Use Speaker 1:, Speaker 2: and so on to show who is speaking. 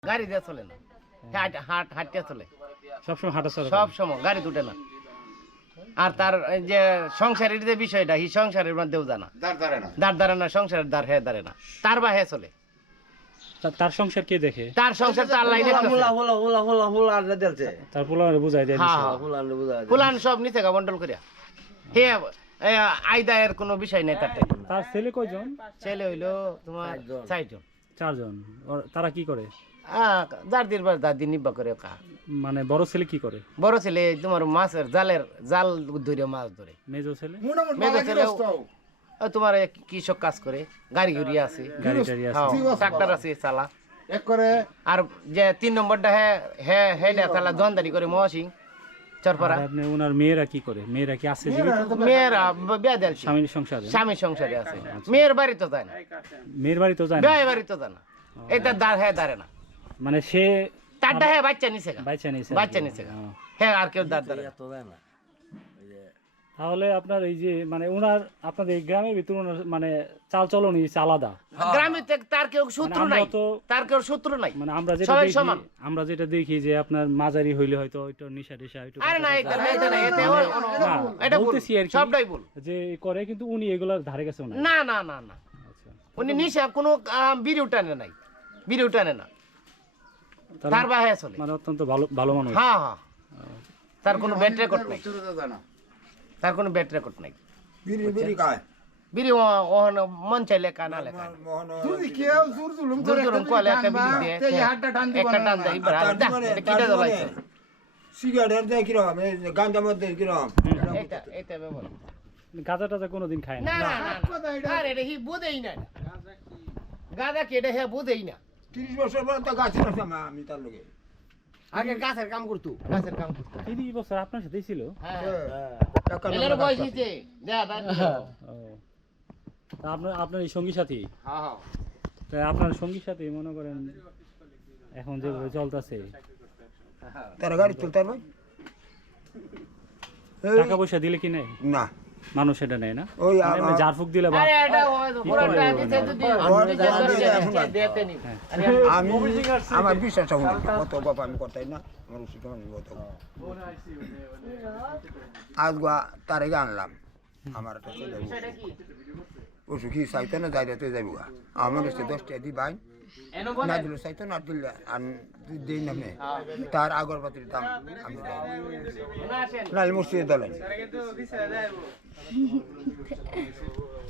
Speaker 1: গাড়ি দিয়ে চলে না, হাঁটতে চলে
Speaker 2: সবসময় হাঁটা চলা
Speaker 1: সব সময়, গাড়ি দুটে না। আর তার যে সংসারের যে বিষয়টা, এই সংসারের মধ্যেও জানা দাঁড় দাঁড়ে না, সংসারের দাঁড় হ্যাঁ দাঁড়ে না, তার বা হ্যাঁ চলে।
Speaker 2: তার সংসার কে দেখে?
Speaker 1: তার সংসার তো আল্লাহ
Speaker 2: তার পোলারে বুঝাই দেয়
Speaker 1: ফুলান সব নিচে বন্টল করিয়া হে আয়দায়ের কোনো বিষয় নেই।
Speaker 2: তার ছেলে কয়জন?
Speaker 1: ছেলে হইলো তোমার 4 জন।
Speaker 2: 4 জন। তারা কি করে?
Speaker 1: যার দিনবার দাদি নিব্বা করে কা।
Speaker 2: মানে বড় ছেলে কি করে?
Speaker 1: বড় ছেলে তোমার মাছের জাল ধরে মাছ ধরে।
Speaker 2: মেজো ছেলে?
Speaker 1: মেজো ছেলে তোমার কৃষক কাজ করে, গাড়ি ঘুরি আছে, ট্রাক্টর আছে চালা করে। আর যে 3 নম্বরটা হ্যাঁ চালা জনদারি করে মহাসিং চরপাড়া।
Speaker 2: আপনি ওনার মেয়েরা কি করে? মেয়েরা কি আছে জীবিত?
Speaker 1: মেয়েরা বিয়া দেল, স্বামীর সংসারে আছে। মেয়ের বাড়ি তো যায় না,
Speaker 2: মেয়ের বাড়ি তো যায় না,
Speaker 1: বিয়ে বাড়ি তো যায় না। এটা দাঁড়ে না,
Speaker 2: মানে সে
Speaker 1: তারটা বাচ্চা নিছে বাচ্চা নিছে হ্যাঁ, আর কেউ দাঁড় না।
Speaker 2: তাহলে আপনার এই যে মানে ওনার আপনাদের এই গ্রামের ভিতরে ওনার মানে চাল চলন আলাদা।
Speaker 1: গ্রামে তার কেউ শত্রু নাই, তার কেউ শত্রু নাই,
Speaker 2: মানে আমরা যেটা দেখি যে আপনার মাঝারি হইলে হয়তো ওইটা নিশা টিশা
Speaker 1: আরে না, এটা বলতেছি আর কি, সবটাই বল
Speaker 2: যে করে, কিন্তু উনি এগুলার ধারে গেছে
Speaker 1: না না না না। উনি নিশা কোনো বিড়ি টানে নাই, বিড়ি টানে না, তার বাহে চলে,
Speaker 2: মানে অত্যন্ত ভালো মানুষ।
Speaker 1: হ্যাঁ হ্যাঁ, তার কোনো ব্যাড রেকর্ড নাই, তার কোনো ব্যাড রেকর্ড নাই। বিড়ি মন চাইলে কানা লেখা যদি কেউ জুরজুলুম করে একটা বিড়ি দিয়ে একটা টান দেয়, কিটা জ্বলাইছে
Speaker 3: সিগারেট দেয় কিরকম, গাঁজা মধ্যে কিরকম,
Speaker 1: এটা ব্যবহার
Speaker 2: গাঁজা টাজা কোনোদিন খায় না।
Speaker 1: না না না, আরে এটা হি বোঝেই না, গাঁজা কি এটা হে বোঝেই না।
Speaker 3: 30 বছর পর তো গাছ ছিল আমি তার লগে
Speaker 1: আগে গাছের কাম করতো,
Speaker 2: 30 বছর আপনার সাথেই ছিল?
Speaker 1: হ্যাঁ, এলের বয়স হইছে
Speaker 2: আপনার এই সঙ্গী সাথী।
Speaker 1: হ্যাঁ,
Speaker 2: তাই আপনার সঙ্গী সাথী মনে করেন এখন যেভাবে চলতেছে,
Speaker 3: তার গাড়ি চলতে পারবে
Speaker 2: টাকা পয়সা দিলে কি নেই?
Speaker 3: না,
Speaker 2: মানুষ এটা নেয় না,
Speaker 3: ওই
Speaker 2: ঝাড়ফুঁক দিলে
Speaker 3: আমি আমার বিশ্বাস কত বাবা আমি করতাই না, আমার আজ তার আগে আনলাম আমার একটা অসুখী চাইতো না, যাইতে যাইব আমার হচ্ছে 10 টাকা দি ভাই না দিল, চাইতো না দিলে দিই না, তার আগরবাতির দাম আমি নাহলে মুর্শিদে দলেন